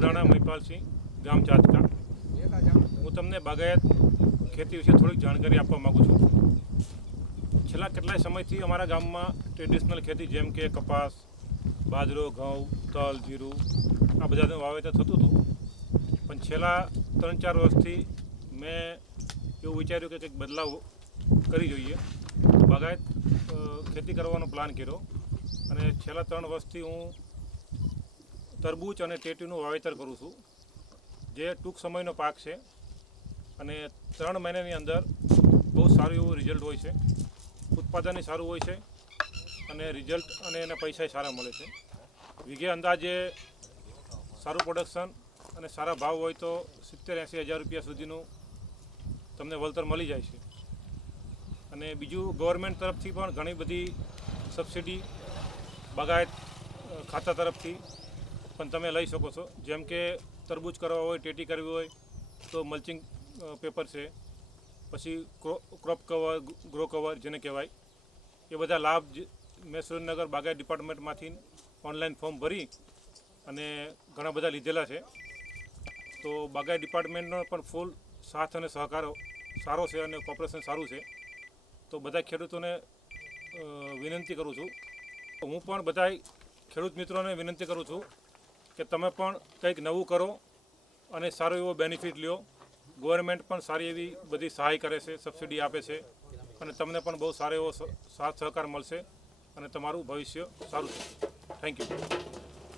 હું રાણા મહિપાલસિંહ, ગામ ચાચકા. હું તમને બાગાયત ખેતી વિશે થોડીક જાણકારી આપવા માગું છું. છેલ્લા કેટલાય સમયથી અમારા ગામમાં ટ્રેડિશનલ ખેતી જેમ કે કપાસ, બાજરો, ઘઉં, તલ, જીરું, આ બધાનું વાવેતર થતું હતું. પણ છેલ્લા ત્રણ ચાર વર્ષથી મેં એવું વિચાર્યું કે કંઈક બદલાવ કરી જોઈએ. બાગાયત ખેતી કરવાનો પ્લાન કર્યો. અને છેલ્લા ત્રણ વર્ષથી હું તરબૂચ અને ટેટીનું વાવેતર કરું છું, જે ટૂંક સમયનો પાક છે અને ત્રણ મહિનાની અંદર બહુ સારું એવું રિઝલ્ટ હોય છે. ઉત્પાદન સારું હોય છે અને રિઝલ્ટ અને એના પૈસા સારા મળે છે. વીઘે અંદાજે સારું પ્રોડક્શન અને સારા ભાવ હોય તો સિત્તેર એંસી હજાર રૂપિયા સુધીનું તમને વળતર મળી જાય છે. અને બીજું ગવર્મેન્ટ તરફથી પણ ઘણી બધી સબસિડી બાગાયત ખાતા તરફથી પણ તમે લઈ શકો છો. જેમ કે તરબૂચ કરવા હોય, ટેટી કરવી હોય, તો મલ્ચિંગ પેપર છે. પછી ક્રો- ક્રોપ કવર ગ્રો કવર જેને કહેવાય. એ બધા લાભ મેં સુરેન્દ્રનગર બાગાયત ડિપાર્ટમેન્ટમાંથી ઓનલાઈન ફોર્મ ભરી અને ઘણા બધા લીધેલા છે. તો બાગાયત ડિપાર્ટમેન્ટનો પણ ફૂલ સાથ અને સહકાર સારો છે અને કોપરેશન સારું છે. તો બધા ખેડૂતોને વિનંતી કરું છું હું પણ બધા ખેડૂત મિત્રોને વિનંતી કરું છું કે તમે પણ કંઈક નવું કરો અને સારો એવો બેનિફિટ લ્યો. ગવર્મેન્ટ પણ સારી એવી બધી સહાય કરે છે સબસિડી આપે છે અને તમને પણ બહુ સારો એવો સાથ સહકાર મળશે અને તમારું ભવિષ્ય સારું છે થેન્ક યુ